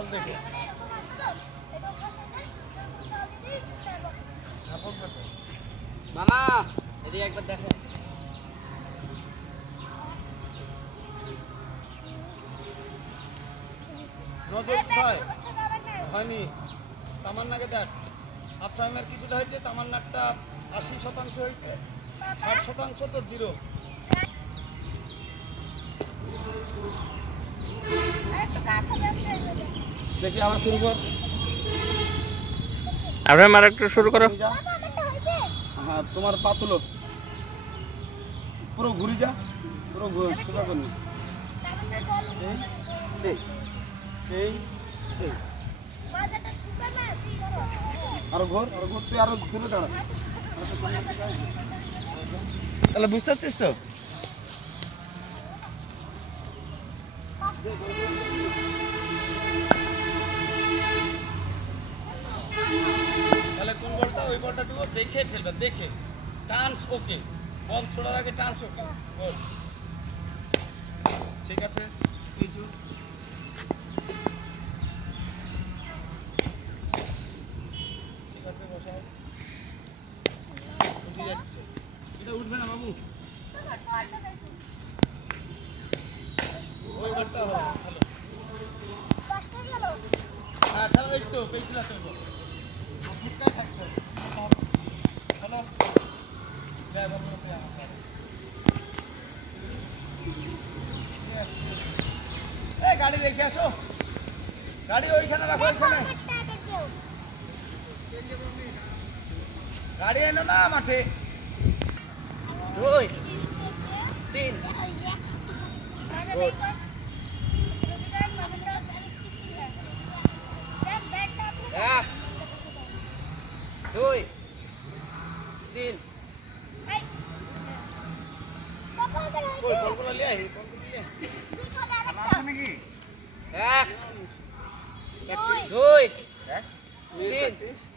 বল দেখো মামা এদিকে একবার দেখো। নজর কোথায় হয়নি তামান্নাকে দেখ আফসাইমের কিছুটা হয়েছে তামান্নারটা 80% হয়েছে 60% তো জিরো দেখি আবার শুরু কর আব্রাহিম আর একটু শুরু করো হ্যাঁ তোমার পা তুলো পুরো ঘুরি যা পুরো সোজা করনি এই আরো ঘোর তুই আরো দূরে দাঁড়া তাহলে বুঝতে পারছিস তো তাহলে কোন বলটা ওই বলটা দিব দেখে ঠেলবে দেখে টান্স ওকে বল ছোড়ার আগে টান্স ওকে গোল ঠিক আছে কিছু ঠিক আছে বসাও উঠে যাচ্ছে এটা উঠবে না বাবু ওই বলটা ভালো হ্যাঁ খেলা একটু পেয়েছিল তো ফুটকায় থাকতো হ্যালো ড্রাইভার লোকে আমার এই গাড়ি রেখে আসো গাড়ি ওইখানে রাখো ওইখানে গাড়ি এনো না মাঠে 2 3 1 2 3 ওই বলগুলো নিয়ে আই বলগুলো নিয়ে আছে নাকি 1 2 3